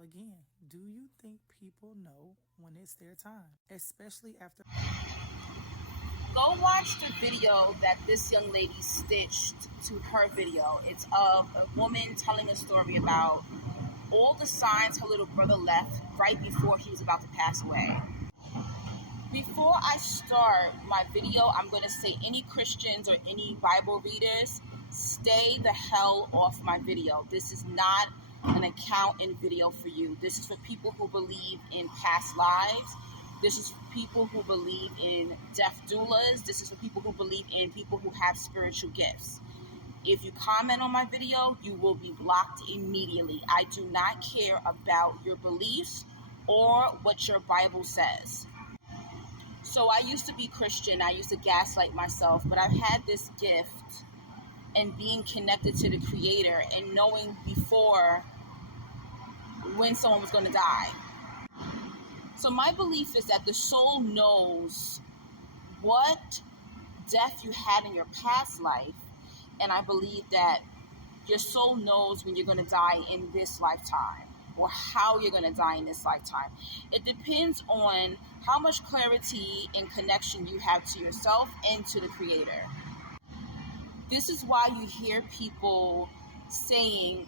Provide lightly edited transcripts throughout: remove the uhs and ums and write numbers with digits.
Again, do you think people know when it's their time? Especially after. Go watch the video that this young lady stitched to her video. It's of a woman telling a story about all the signs her little brother left right before he was about to pass away. Before I start my video, I'm going to say any Christians or any Bible readers, stay the hell off my video. This is not an account and video for you. This is for people who believe in past lives. This is for people who believe in death doulas. This is for people who believe in people who have spiritual gifts. If you comment on my video, you will be blocked immediately. I do not care about your beliefs or what your Bible says. So I used to be Christian. I used to gaslight myself, but I've had this gift and being connected to the Creator and knowing before when someone was going to die. So my belief is that the soul knows what death you had in your past life, and I believe that your soul knows when you're going to die in this lifetime or how you're going to die in this lifetime. It depends on how much clarity and connection you have to yourself and to the Creator. This is why you hear people saying,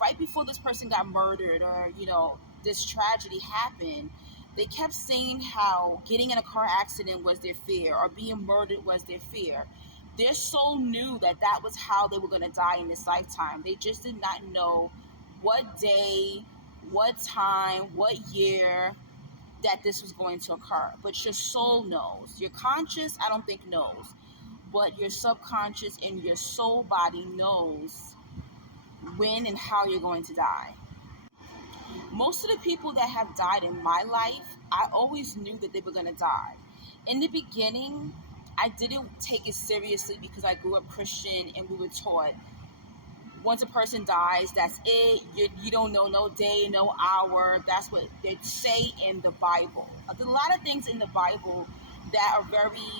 right before this person got murdered or, this tragedy happened, they kept saying how getting in a car accident was their fear or being murdered was their fear. Their soul knew that that was how they were going to die in this lifetime. They just did not know what day, what time, what year that this was going to occur. But your soul knows. Your conscious, I don't think knows. But your subconscious and your soul body knows when and how you're going to die. Most of the people that have died in my life, I always knew that they were going to die. In the beginning, I didn't take it seriously because I grew up Christian and we were taught once a person dies, that's it. You don't know no day, no hour. That's what they say in the Bible. There's a lot of things in the Bible that are very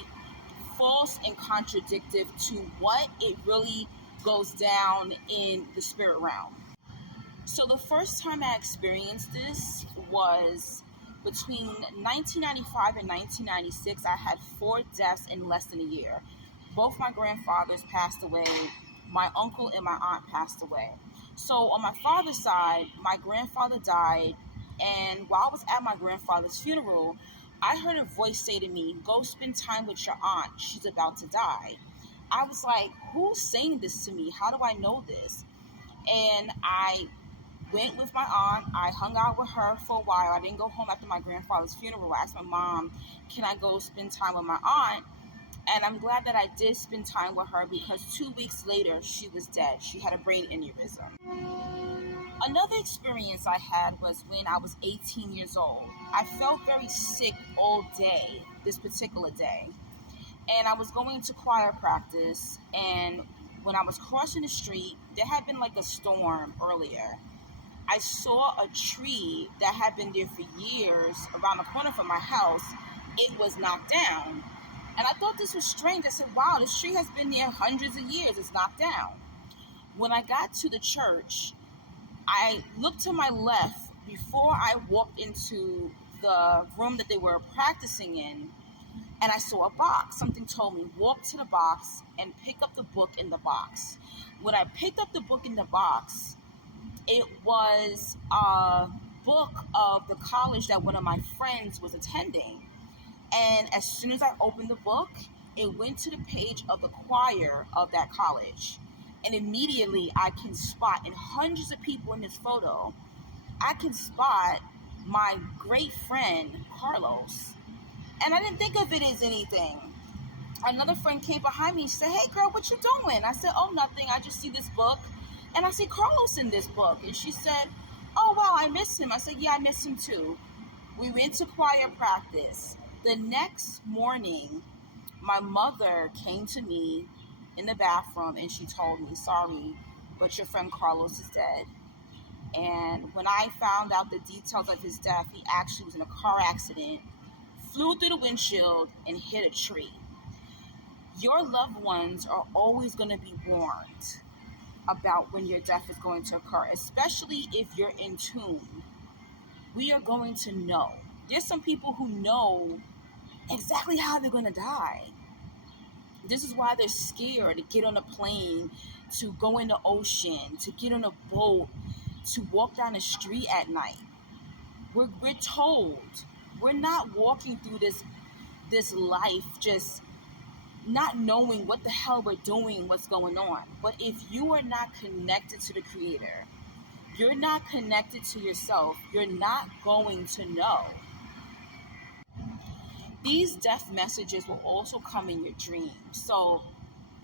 false and contradictory to what it really goes down in the spirit realm. So the first time I experienced this was between 1995 and 1996. I had 4 deaths in less than a year. Both my grandfathers passed away. My uncle and my aunt passed away. So on my father's side, my grandfather died, and while I was at my grandfather's funeral, I heard a voice say to me, "Go spend time with your aunt. She's about to die." I was like, who's saying this to me? How do I know this? And I went with my aunt. I hung out with her for a while. I didn't go home after my grandfather's funeral. I asked my mom, can I go spend time with my aunt? And I'm glad that I did spend time with her because 2 weeks later, she was dead. She had a brain aneurysm. Another experience I had was when I was 18 years old. I felt very sick all day, this particular day. And I was going to choir practice, and when I was crossing the street, there had been like a storm earlier. I saw a tree that had been there for years around the corner from my house. It was knocked down. And I thought this was strange. I said, wow, this tree has been there hundreds of years. It's knocked down. When I got to the church, I looked to my left before I walked into the room that they were practicing in, and I saw a box. Something told me, walk to the box and pick up the book in the box. When I picked up the book in the box, it was a book of the college that one of my friends was attending. And as soon as I opened the book, it went to the page of the choir of that college. And immediately I can spot, in hundreds of people in this photo, I can spot my great friend, Carlos. And I didn't think of it as anything. Another friend came behind me and said, hey girl, what you doing? I said, oh, nothing. I just see this book. And I see Carlos in this book. And she said, oh, wow, I miss him. I said, yeah, I miss him too. We went to choir practice. The next morning, my mother came to me in the bathroom and she told me, sorry, but your friend Carlos is dead. And when I found out the details of his death, he actually was in a car accident, flew through the windshield, and hit a tree. Your loved ones are always going to be warned about when your death is going to occur, especially if you're in tune we are going to know. There's some people who know exactly how they're going to die. This is why they're scared to get on a plane, to go in the ocean, to get on a boat, to walk down the street at night. We're told. We're not walking through this life just not knowing what the hell we're doing, what's going on. But if you are not connected to the Creator, you're not connected to yourself, you're not going to know. These death messages will also come in your dreams. So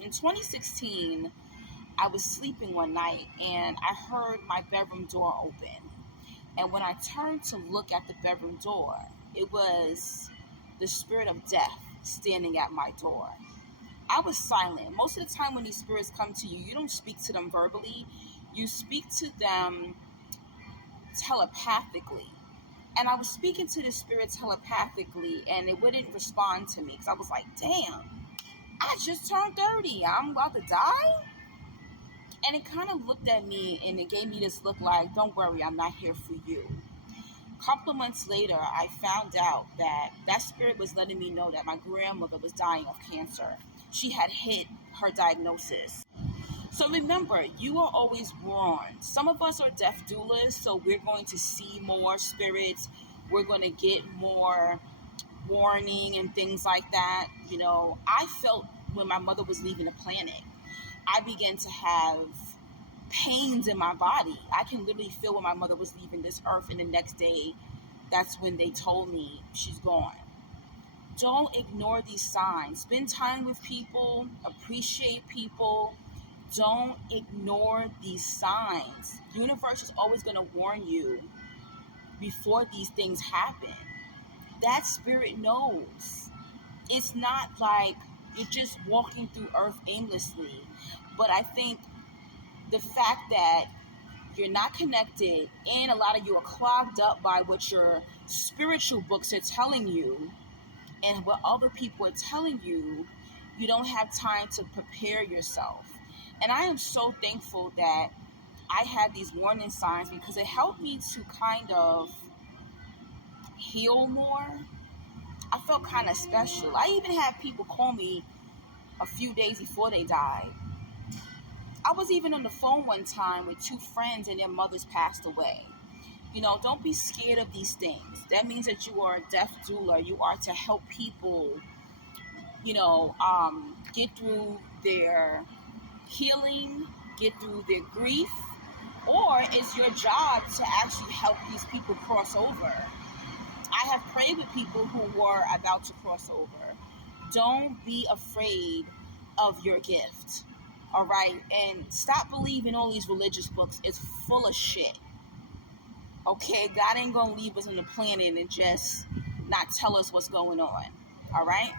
in 2016, I was sleeping one night and I heard my bedroom door open. And when I turned to look at the bedroom door, it was the spirit of death standing at my door. I was silent. Most of the time when these spirits come to you, you don't speak to them verbally. You speak to them telepathically. And I was speaking to the spirit telepathically, and it wouldn't respond to me because I was like, damn, I just turned 30. I'm about to die? And it kind of looked at me, and it gave me this look like, don't worry, I'm not here for you. A couple of months later, I found out that spirit was letting me know that my grandmother was dying of cancer. She had hit her diagnosis. So remember, you are always warned. Some of us are death doulas, so we're going to see more spirits. We're going to get more warning and things like that. You know, I felt when my mother was leaving the planet, I began to have pains in my body. I can literally feel when my mother was leaving this earth, and the next day, that's when they told me she's gone. Don't ignore these signs. Spend time with people. Appreciate people. Don't ignore these signs. The universe is always going to warn you before these things happen. That spirit knows. It's not like you're just walking through earth aimlessly. But I think the fact that you're not connected and a lot of you are clogged up by what your spiritual books are telling you and what other people are telling you, you don't have time to prepare yourself. And I am so thankful that I had these warning signs because it helped me to kind of heal more. I felt kind of special. I even had people call me a few days before they died. I was even on the phone one time with two friends and their mothers passed away. You know, don't be scared of these things. That means that you are a death doula. You are to help people, you know, get through their healing, get through their grief, or it's your job to actually help these people cross over. I have prayed with people who were about to cross over. Don't be afraid of your gift, all right? And stop believing all these religious books. It's full of shit, okay? God ain't gonna leave us on the planet and just not tell us what's going on, all right?